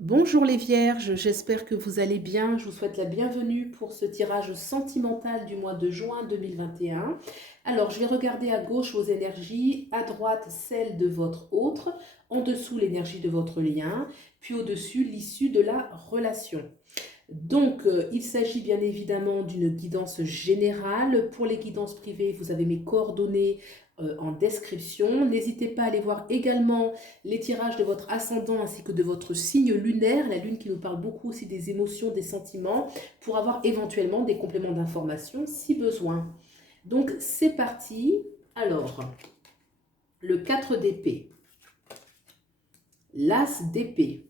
Bonjour les vierges, j'espère que vous allez bien. Je vous souhaite la bienvenue pour ce tirage sentimental du mois de juin 2021. Alors, je vais regarder à gauche vos énergies, à droite celle de votre autre, en dessous l'énergie de votre lien, puis au-dessus l'issue de la relation. Donc, il s'agit bien évidemment d'une guidance générale. Pour les guidances privées, vous avez mes coordonnées en description. N'hésitez pas à aller voir également les tirages de votre ascendant ainsi que de votre signe lunaire, la lune qui nous parle beaucoup aussi des émotions, des sentiments, pour avoir éventuellement des compléments d'information si besoin. Donc, c'est parti. Alors, le 4 d'épée, l'as d'épée,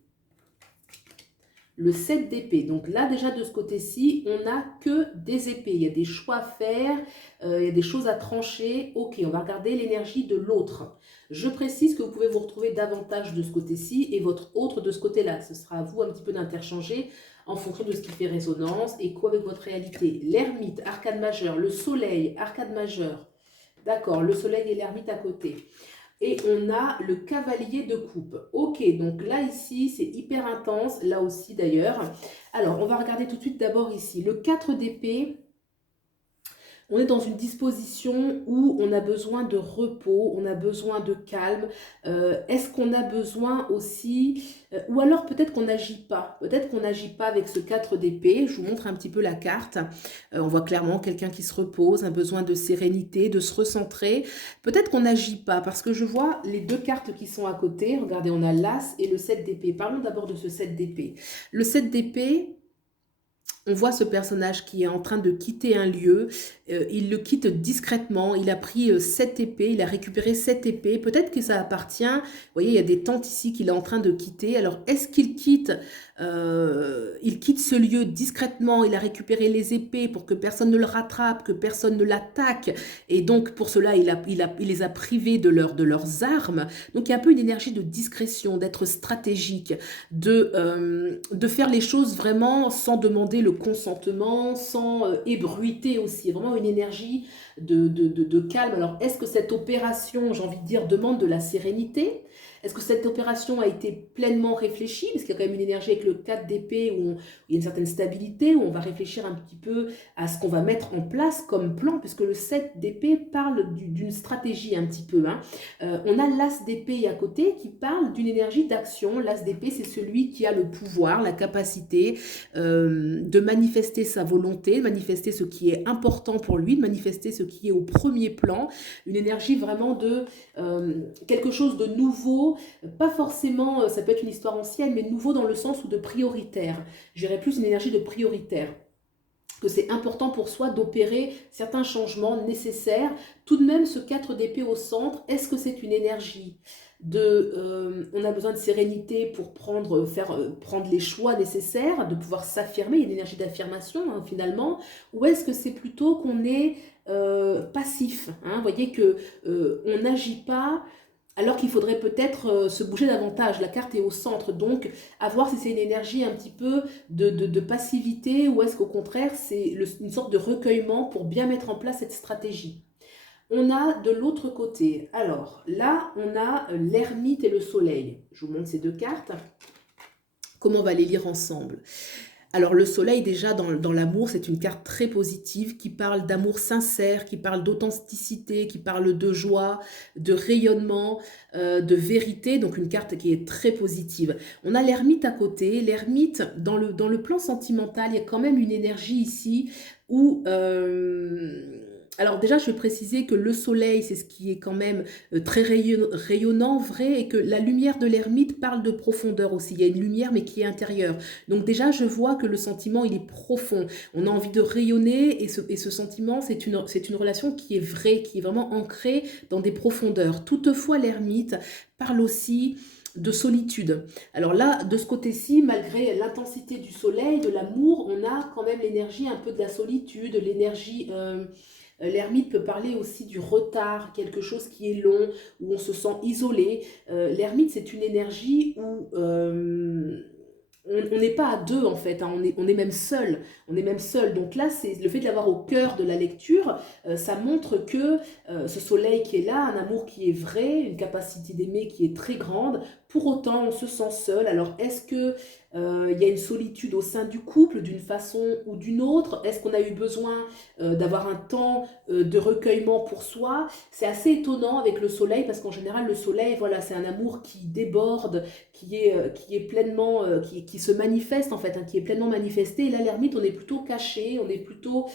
le 7 d'épée. Donc là, déjà, de ce côté-ci, on n'a que des épées. Il y a des choix à faire, il y a des choses à trancher. Ok, on va regarder l'énergie de l'autre. Je précise que vous pouvez vous retrouver davantage de ce côté-ci et votre autre de ce côté-là. Ce sera à vous un petit peu d'interchanger en fonction de ce qui fait résonance et quoi avec votre réalité. L'ermite, arcade majeur. Le soleil, arcade majeur. D'accord, le soleil et l'ermite à côté. Et on a le cavalier de coupe. Ok, donc là, ici, c'est hyper intense. Là aussi, d'ailleurs. Alors, on va regarder tout de suite d'abord ici. Le 4 d'épée, on est dans une disposition où on a besoin de repos, on a besoin de calme. Est-ce qu'on a besoin aussi, ou alors peut-être qu'on n'agit pas. Peut-être qu'on n'agit pas avec ce 4 d'épée. Je vous montre un petit peu la carte. On voit clairement quelqu'un qui se repose, un besoin de sérénité, de se recentrer. Peut-être qu'on n'agit pas parce que je vois les deux cartes qui sont à côté. Regardez, on a l'as et le 7 d'épée. Parlons d'abord de ce 7 d'épée. Le 7 d'épée, on voit ce personnage qui est en train de quitter un lieu, il le quitte discrètement, il a pris 7 épées, il a récupéré 7 épées, peut-être que ça appartient, vous voyez, il y a des tentes ici qu'il est en train de quitter, alors est-ce qu'il quitte ce lieu discrètement, il a récupéré les épées pour que personne ne le rattrape, que personne ne l'attaque, et donc pour cela il les a privés de leurs armes, donc il y a un peu une énergie de discrétion, d'être stratégique, de faire les choses vraiment sans demander le consentement, sans ébruiter aussi. Vraiment une énergie de calme. Alors, est-ce que cette opération, j'ai envie de dire, demande de la sérénité? Est-ce que cette opération a été pleinement réfléchie? Parce qu'il y a quand même une énergie avec le 4 d'épée où il y a une certaine stabilité, où on va réfléchir un petit peu à ce qu'on va mettre en place comme plan, puisque le 7 d'épée parle d'une stratégie un petit peu. Hein. On a l'as d'épée à côté qui parle d'une énergie d'action. L'as d'épée, c'est celui qui a le pouvoir, la capacité de manifester sa volonté, de manifester ce qui est important pour lui, de manifester ce qui est au premier plan. Une énergie vraiment de quelque chose de nouveau, pas forcément, ça peut être une histoire ancienne, mais nouveau dans le sens où de prioritaire. J'irais plus une énergie de prioritaire, que c'est important pour soi d'opérer certains changements nécessaires. Tout de même, ce 4 d'épée au centre, est-ce que c'est une énergie on a besoin de sérénité pour prendre les choix nécessaires, de pouvoir s'affirmer, il y a une énergie d'affirmation hein, finalement, ou est-ce que c'est plutôt qu'on est passif hein, vous voyez que on n'agit pas alors qu'il faudrait peut-être se bouger davantage. La carte est au centre, donc à voir si c'est une énergie un petit peu de passivité ou est-ce qu'au contraire c'est une sorte de recueillement pour bien mettre en place cette stratégie. On a de l'autre côté, alors là on a l'ermite et le soleil. Je vous montre ces deux cartes. Comment on va les lire ensemble? Alors le soleil déjà dans l'amour c'est une carte très positive qui parle d'amour sincère, qui parle d'authenticité, qui parle de joie, de rayonnement, de vérité, donc une carte qui est très positive. On a l'ermite à côté, l'ermite dans le plan sentimental il y a quand même une énergie ici où... alors déjà, je vais préciser que le soleil, c'est ce qui est quand même très rayonnant, vrai, et que la lumière de l'ermite parle de profondeur aussi. Il y a une lumière, mais qui est intérieure. Donc déjà, je vois que le sentiment, il est profond. On a envie de rayonner, et ce sentiment, c'est une relation qui est vraie, qui est vraiment ancrée dans des profondeurs. Toutefois, l'ermite parle aussi de solitude. Alors là, de ce côté-ci, malgré l'intensité du soleil, de l'amour, on a quand même l'énergie un peu de la solitude, l'énergie... L'ermite peut parler aussi du retard, quelque chose qui est long, où on se sent isolé. L'ermite, c'est une énergie où on n'est pas à deux en fait, hein, on est même seul. On est même seul. Donc là, c'est le fait de l'avoir au cœur de la lecture, ça montre que ce soleil qui est là, un amour qui est vrai, une capacité d'aimer qui est très grande, Pour autant, on se sent seul. Alors, est-ce que il y a une solitude au sein du couple d'une façon ou d'une autre? Est-ce qu'on a eu besoin d'avoir un temps de recueillement pour soi? C'est assez étonnant avec le soleil parce qu'en général, le soleil, voilà, c'est un amour qui déborde, qui est pleinement, qui se manifeste en fait, hein, qui est pleinement manifesté. Et là, l'ermite, on est plutôt caché, on est plutôt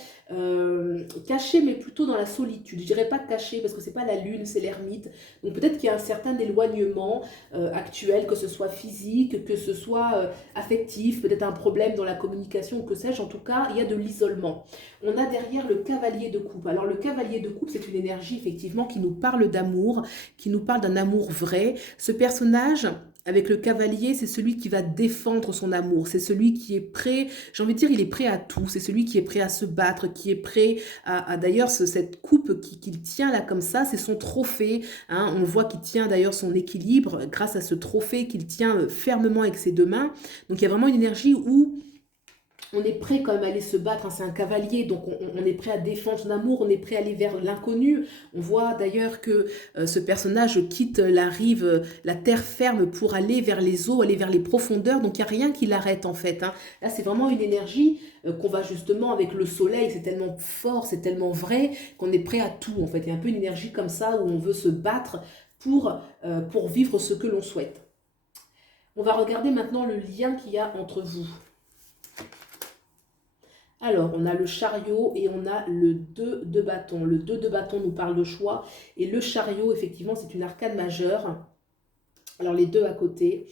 caché, mais plutôt dans la solitude. Je dirais pas caché parce que c'est pas la lune, c'est l'ermite. Donc peut-être qu'il y a un certain éloignement actuel, que ce soit physique, que ce soit affectif, peut-être un problème dans la communication, que sais-je. En tout cas, il y a de l'isolement. On a derrière le cavalier de coupe. Alors le cavalier de coupe, c'est une énergie effectivement qui nous parle d'amour, qui nous parle d'un amour vrai. Ce personnage avec le cavalier, c'est celui qui va défendre son amour, c'est celui qui est prêt, j'ai envie de dire, il est prêt à tout, c'est celui qui est prêt à se battre, qui est prêt d'ailleurs, cette coupe qu'il tient là comme ça, c'est son trophée, hein, on voit qu'il tient d'ailleurs son équilibre grâce à ce trophée qu'il tient fermement avec ses deux mains, donc il y a vraiment une énergie où on est prêt quand même à aller se battre, hein, c'est un cavalier, donc on est prêt à défendre son amour, on est prêt à aller vers l'inconnu. On voit d'ailleurs que ce personnage quitte la rive, la terre ferme pour aller vers les eaux, aller vers les profondeurs, donc il n'y a rien qui l'arrête en fait. Hein. Là, c'est vraiment une énergie qu'on va justement avec le soleil, c'est tellement fort, c'est tellement vrai qu'on est prêt à tout en fait. Il y a un peu une énergie comme ça où on veut se battre pour vivre ce que l'on souhaite. On va regarder maintenant le lien qu'il y a entre vous. Alors, on a le chariot et on a le 2 de bâton. Le 2 de bâton nous parle de choix. Et le chariot, effectivement, c'est une arcane majeure. Alors, les deux à côté.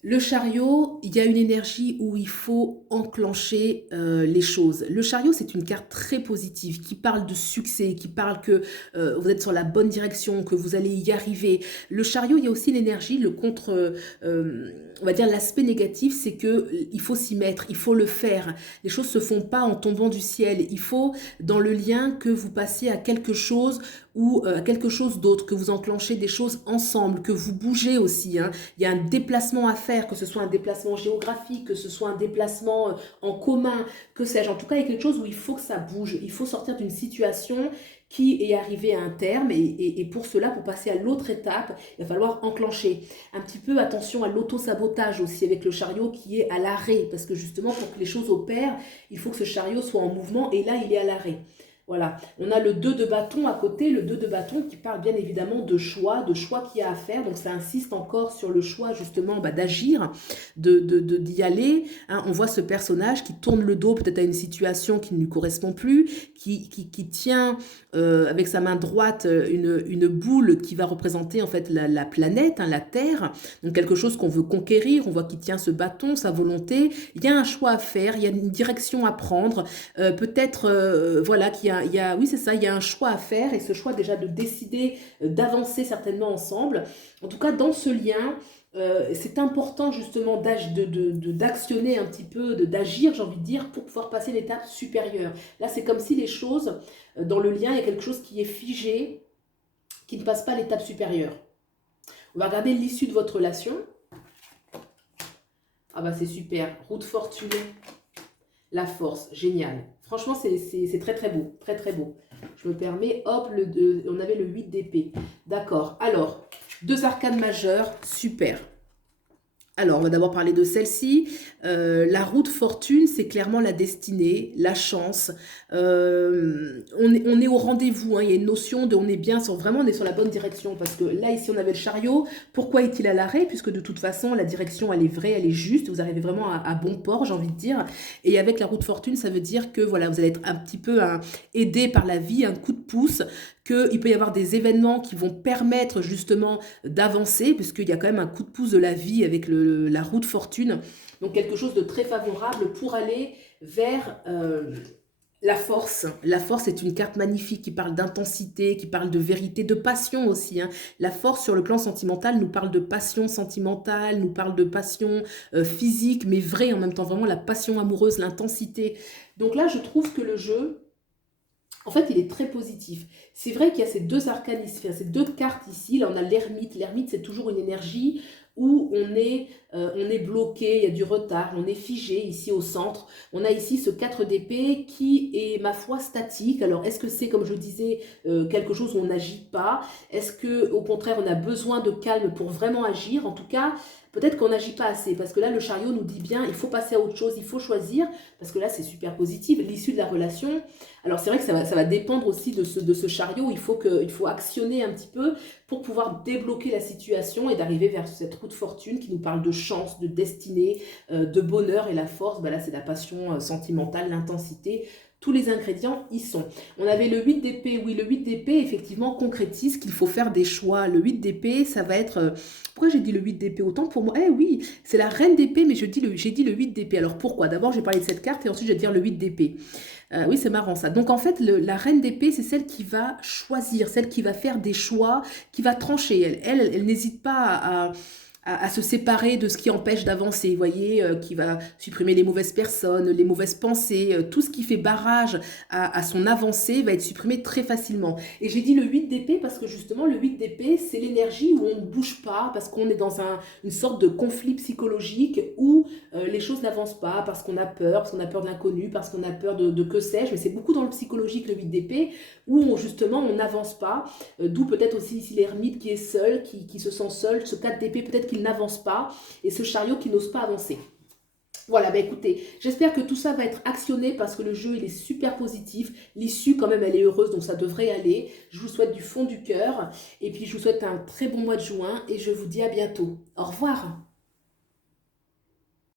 Le chariot, il y a une énergie où il faut enclencher les choses. Le chariot, c'est une carte très positive qui parle de succès, qui parle que vous êtes sur la bonne direction, que vous allez y arriver. Le chariot, il y a aussi l'énergie, le contre, on va dire l'aspect négatif, c'est que il faut s'y mettre, il faut le faire. Les choses se font pas en tombant du ciel. Il faut, dans le lien, que vous passiez à quelque chose ou à quelque chose d'autre, que vous enclenchez des choses ensemble, que vous bougez aussi. Hein. Il y a un déplacement à faire, que ce soit un déplacement géographique, que ce soit un déplacement en commun, que sais-je. En tout cas, il y a quelque chose où il faut que ça bouge. Il faut sortir d'une situation qui est arrivée à un terme et pour cela, pour passer à l'autre étape, il va falloir enclencher. Un petit peu attention à l'auto-sabotage aussi avec le chariot qui est à l'arrêt parce que justement, pour que les choses opèrent, il faut que ce chariot soit en mouvement et là, il est à l'arrêt. Voilà, on a le 2 de bâton à côté, le 2 de bâton qui parle bien évidemment de choix qu'il y a à faire. Donc ça insiste encore sur le choix justement d'agir, d'y aller. Hein, on voit ce personnage qui tourne le dos peut-être à une situation qui ne lui correspond plus, qui tient avec sa main droite une boule qui va représenter en fait la planète, hein, la Terre. Donc quelque chose qu'on veut conquérir, on voit qu'il tient ce bâton, sa volonté. Il y a un choix à faire, il y a une direction à prendre. Peut-être voilà oui c'est ça, il y a un choix à faire et ce choix déjà de décider d'avancer certainement ensemble. En tout cas dans ce lien, c'est important justement d'actionner un petit peu, d'agir j'ai envie de dire pour pouvoir passer l'étape supérieure. Là c'est comme si les choses, dans le lien il y a quelque chose qui est figé, qui ne passe pas l'étape supérieure. On va regarder l'issue de votre relation. Ah bah c'est super, roue de fortune. La force, génial. Franchement, c'est très très beau, très très beau. Je me permets, hop, on avait le 8 d'épée. D'accord, alors, 2 arcanes majeures, super. Alors, on va d'abord parler de celle-ci. La roue de fortune, c'est clairement la destinée, la chance. On est au rendez-vous. Hein. Il y a une notion de on est bien, vraiment on est sur la bonne direction. Parce que là, ici, on avait le chariot. Pourquoi est-il à l'arrêt? Puisque de toute façon, la direction, elle est vraie, elle est juste. Vous arrivez vraiment à bon port, j'ai envie de dire. Et avec la roue de fortune, ça veut dire que voilà, vous allez être un petit peu aidé par la vie, un coup de pouce, qu'il peut y avoir des événements qui vont permettre justement d'avancer, puisqu'il y a quand même un coup de pouce de la vie avec la roue de fortune. Donc quelque chose de très favorable pour aller vers la force. La force est une carte magnifique qui parle d'intensité, qui parle de vérité, de passion aussi. Hein. La force sur le plan sentimental nous parle de passion sentimentale, nous parle de passion physique, mais vraie en même temps, vraiment la passion amoureuse, l'intensité. Donc là, je trouve que le jeu, en fait, il est très positif. C'est vrai qu'il y a ces 2 arcanes ici, ces 2 cartes ici. Là, on a l'ermite. L'ermite, c'est toujours une énergie où on est bloqué, il y a du retard, on est figé ici au centre. On a ici ce 4 d'épée qui est, ma foi, statique. Alors, est-ce que c'est, comme je disais, quelque chose où on n'agit pas? Est-ce que, au contraire, on a besoin de calme pour vraiment agir? En tout cas, peut-être qu'on n'agit pas assez, parce que là, le chariot nous dit bien, il faut passer à autre chose, il faut choisir, parce que là, c'est super positif. L'issue de la relation, alors c'est vrai que ça va dépendre aussi de ce chariot, il faut actionner un petit peu pour pouvoir débloquer la situation et d'arriver vers cette roue de fortune qui nous parle de chance, de destinée, de bonheur et la force. Ben là, c'est la passion sentimentale, l'intensité. Tous les ingrédients y sont. On avait le 8 d'épée. Oui, le 8 d'épée, effectivement, concrétise qu'il faut faire des choix. Le 8 d'épée, ça va être... pourquoi j'ai dit le 8 d'épée? Autant pour moi... Eh oui, c'est la reine d'épée, mais j'ai dit le 8 d'épée. Alors pourquoi? D'abord, j'ai parlé de cette carte et ensuite, je vais dire le 8 d'épée. Oui, c'est marrant ça. Donc en fait, la reine d'épée, c'est celle qui va choisir, celle qui va faire des choix, qui va trancher. Elle n'hésite pas à se séparer de ce qui empêche d'avancer, vous voyez, qui va supprimer les mauvaises personnes, les mauvaises pensées, tout ce qui fait barrage à son avancée va être supprimé très facilement. Et j'ai dit le 8 d'épée parce que justement, le 8 d'épée, c'est l'énergie où on ne bouge pas, parce qu'on est dans une sorte de conflit psychologique où les choses n'avancent pas, parce qu'on a peur, parce qu'on a peur de l'inconnu, parce qu'on a peur de que sais-je, mais c'est beaucoup dans le psychologique, le 8 d'épée, où justement on n'avance pas, d'où peut-être aussi ici l'ermite qui est seul, qui se sent seul, ce 4 d'épée peut-être qu'il n'avance pas, et ce chariot qui n'ose pas avancer. Voilà, bah écoutez, j'espère que tout ça va être actionné parce que le jeu, il est super positif. L'issue, quand même, elle est heureuse, donc ça devrait aller. Je vous souhaite du fond du cœur. Et puis, je vous souhaite un très bon mois de juin et je vous dis à bientôt. Au revoir.